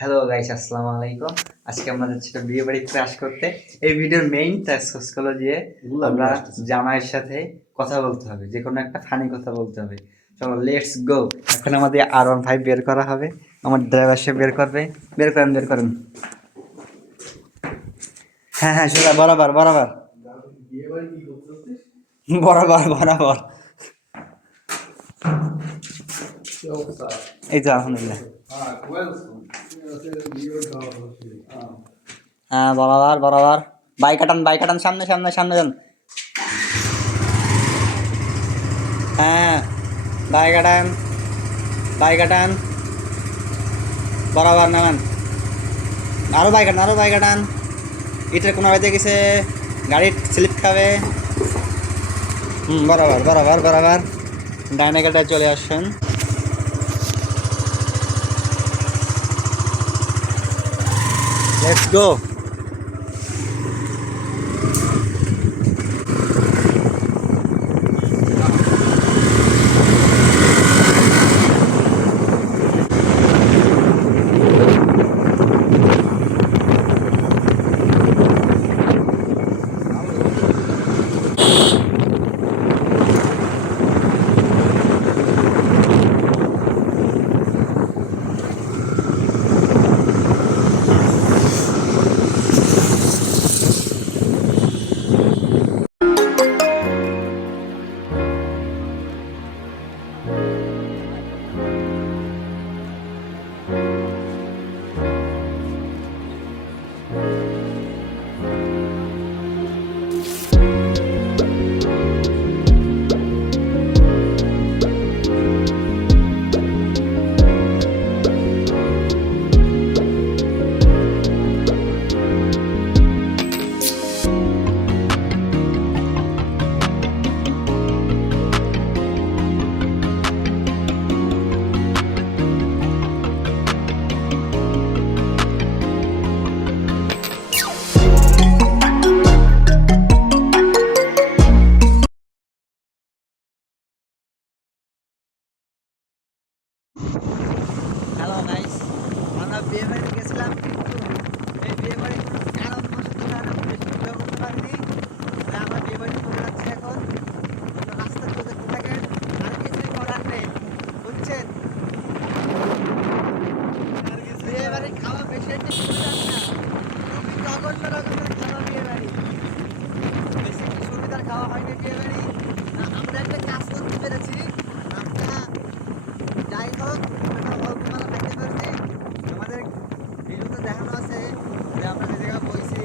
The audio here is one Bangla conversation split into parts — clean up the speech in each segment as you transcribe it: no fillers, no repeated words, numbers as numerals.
হ্যালো গাইস, আসসালামু আলাইকুম। আজকে আমরা যাচ্ছি একটা বিয়ে বাড়ি ক্রাশ করতে। এই ভিডিওর মেইন টাস্ক হলো যে আমরা জামাইয়ের সাথে কথা বলতে হবে, যে কোনো একটা ফানি কথা বলতে হবে। চলো লেটস গো। এখন আমাদের R15 বের করা হবে, আমার ড্রাইভার সে বের করবে। বের করেন। হ্যাঁ হ্যাঁ, সোজা বরাবর বরাবর বরাবর বরাবর। এই তো আলহামদুলিল্লাহ। হ্যাঁ, বরাবর বরাবর। বাইক কাটান, সামনে সামনে সামনে যান। হ্যাঁ, বাইক কাটান বরাবর নামান। আরো বাইক কাটান। ইটের কোনো হইতে গেছে, গাড়ি স্লিপ খাবে। বরাবর বরাবর বরাবর। ডাইনে গাড়িটা চলে আসছেন। Let's go. হ্যালো গাইস, আমরা বিয়ে বাড়িতে গেছিলাম, কিন্তু এই বিয়ে বাড়ির কোনো কারণবশত আমরা বেশি ভিডিও করতে পারিনি। তাই আমরা বিয়ে বাড়িতে চলে যাচ্ছি এখন। রাস্তার মধ্যে থাকেন, আর কিছুই করার নেই, বুঝছেন? বিয়ে বাড়ির খাওয়া বেশি একটা সুবিধা না, খুবই জঘন্য রকমের খাওয়া বিয়ে বাড়ি। বেশি সুবিধার খাওয়া হয়নি বিয়ে বাড়ি। আমরা একটা কাজ করতে পেরেছি, আমরা যাই হোক অল্পমালা থাকতে পেরেছি। আমাদের ভিডিওতে দেখানো আছে যে আমরা যে জায়গায় বইছি।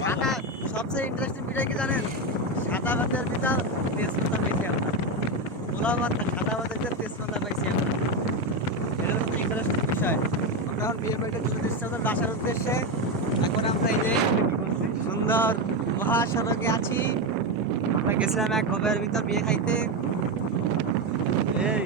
সাদা সবচেয়ে ইন্টারেস্টিং ভিডিও কি জানেন? সাদা ভাতের ভিতর তেজপাতা পাইছি আমরা। পোলাও ভাত না, সাদা ভাতের ভিতর তেজপাতা পাইছি আমরা। এটা হচ্ছে ইন্টারেস্টিং বিষয়। আমরা এখন বিয়ে বাড়িতে চলে এসেছি আমাদের বাসার উদ্দেশ্যে। এখন আমরা এই যে সুন্দর মহাসড়কে আছি। আমরা গেছিলাম এক ঘরের ভিতর বিয়ে খাইতে। এই